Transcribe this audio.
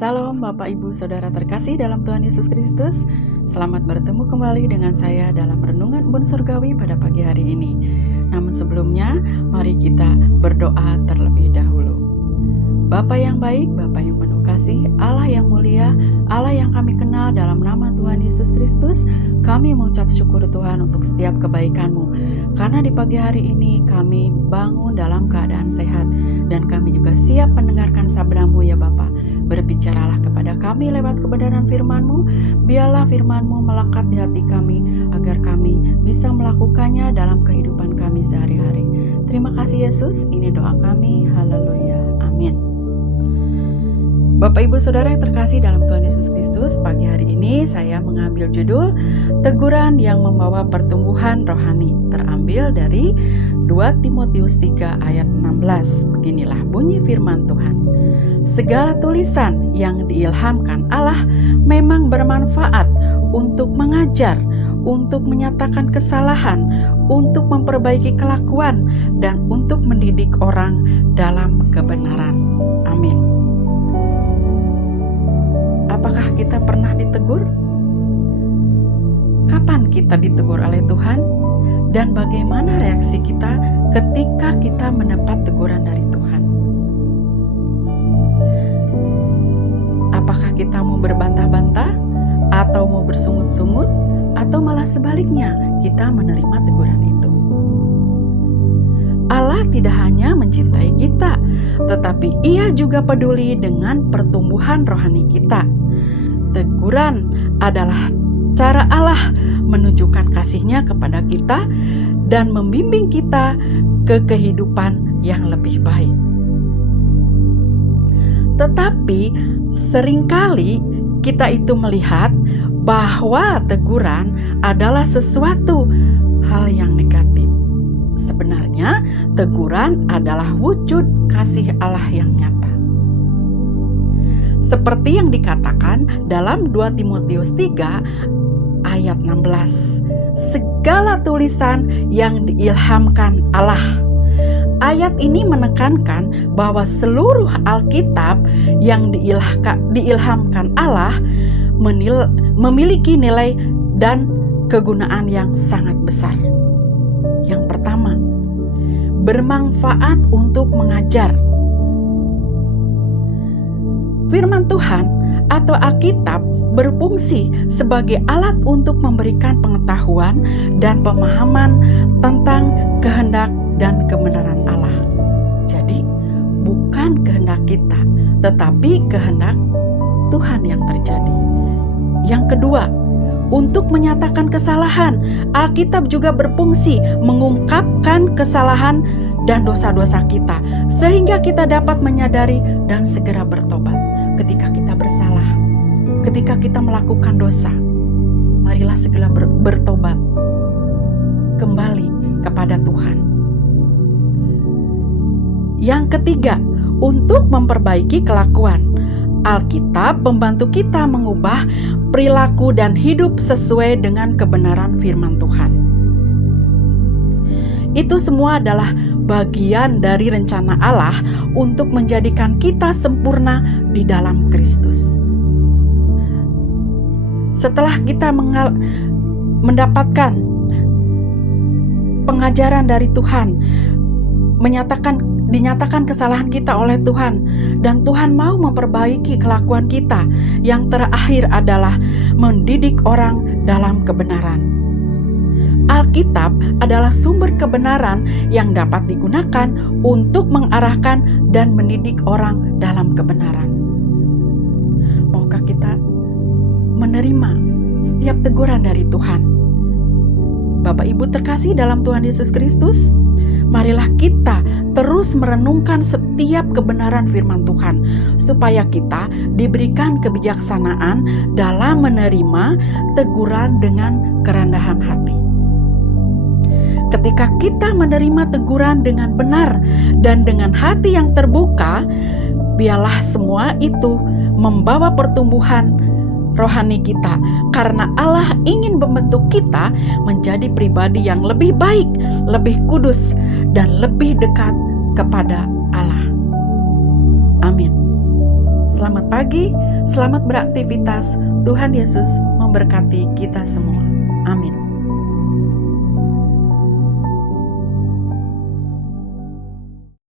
Salam Bapak Ibu Saudara terkasih dalam Tuhan Yesus Kristus. Selamat bertemu kembali dengan saya dalam Renungan Embun Surgawi pada pagi hari ini. Namun sebelumnya, mari kita berdoa terlebih dahulu. Bapa yang baik, Bapa yang penuh kasih, Allah yang mulia, Allah yang kami kenal dalam nama Tuhan Yesus Kristus, kami mengucap syukur Tuhan untuk setiap kebaikan-Mu. Karena di pagi hari ini kami bangun dalam keadaan sehat, dan kami juga siap mendengarkan sabda-Mu ya Bapa. Berbicaralah kepada kami lewat kebenaran firman-Mu, biarlah firman-Mu melekat di hati kami, agar kami bisa melakukannya dalam kehidupan kami sehari-hari. Terima kasih Yesus, ini doa kami, haleluya, amin. Bapak Ibu Saudara yang terkasih dalam Tuhan Yesus Kristus, pagi hari ini saya mengambil judul Teguran yang Membawa Pertumbuhan Rohani, terambil dari 2 Timotius 3 ayat 16. Beginilah bunyi firman Tuhan. Segala tulisan yang diilhamkan Allah memang bermanfaat untuk mengajar, untuk menyatakan kesalahan, untuk memperbaiki kelakuan, dan untuk mendidik orang dalam kebenaran. Amin. Apakah kita pernah ditegur? Kapan kita ditegur oleh Tuhan? Dan bagaimana reaksi kita ketika kita mendapat teguran dari Tuhan? Apakah kita mau berbantah-bantah? Atau mau bersungut-sungut? Atau malah sebaliknya, kita menerima teguran itu? Allah tidak hanya mencintai kita, tetapi Ia juga peduli dengan pertumbuhan rohani kita. Teguran adalah cara Allah menunjukkan kasih-Nya kepada kita dan membimbing kita ke kehidupan yang lebih baik. Tetapi seringkali kita itu melihat bahwa teguran adalah sesuatu hal yang negatif. Sebenarnya teguran adalah wujud kasih Allah yang nyata. Seperti yang dikatakan dalam 2 Timotius 3 ayat 16. Segala tulisan yang diilhamkan Allah. Ayat ini menekankan bahwa seluruh Alkitab yang diilhamkan Allah memiliki nilai dan kegunaan yang sangat besar. Yang pertama, bermanfaat untuk mengajar. Firman Tuhan atau Alkitab berfungsi sebagai alat untuk memberikan pengetahuan dan pemahaman tentang kehendak dan kebenaran Allah. Jadi, bukan kehendak kita, tetapi kehendak Tuhan yang terjadi. Yang kedua, untuk menyatakan kesalahan. Alkitab juga berfungsi mengungkapkan kesalahan dan dosa-dosa kita, sehingga kita dapat menyadari dan segera bertobat. Ketika kita bersalah, ketika kita melakukan dosa, marilah segera bertobat kembali kepada Tuhan. Yang ketiga, untuk memperbaiki kelakuan. Alkitab membantu kita mengubah perilaku dan hidup sesuai dengan kebenaran firman Tuhan. Itu semua adalah bagian dari rencana Allah untuk menjadikan kita sempurna di dalam Kristus. Setelah kita mendapatkan pengajaran dari Tuhan, dinyatakan kesalahan kita oleh Tuhan, dan Tuhan mau memperbaiki kelakuan kita. Yang terakhir adalah mendidik orang dalam kebenaran. Alkitab adalah sumber kebenaran yang dapat digunakan untuk mengarahkan dan mendidik orang dalam kebenaran. Maukah kita menerima setiap teguran dari Tuhan? Bapak Ibu terkasih dalam Tuhan Yesus Kristus, marilah kita terus merenungkan setiap kebenaran firman Tuhan, supaya kita diberikan kebijaksanaan dalam menerima teguran dengan kerendahan hati. Ketika kita menerima teguran dengan benar dan dengan hati yang terbuka, biarlah semua itu membawa pertumbuhan rohani kita, karena Allah ingin membentuk kita menjadi pribadi yang lebih baik, lebih kudus, dan lebih dekat kepada Allah. Amin. Selamat pagi, selamat beraktivitas. Tuhan Yesus memberkati kita semua. Amin.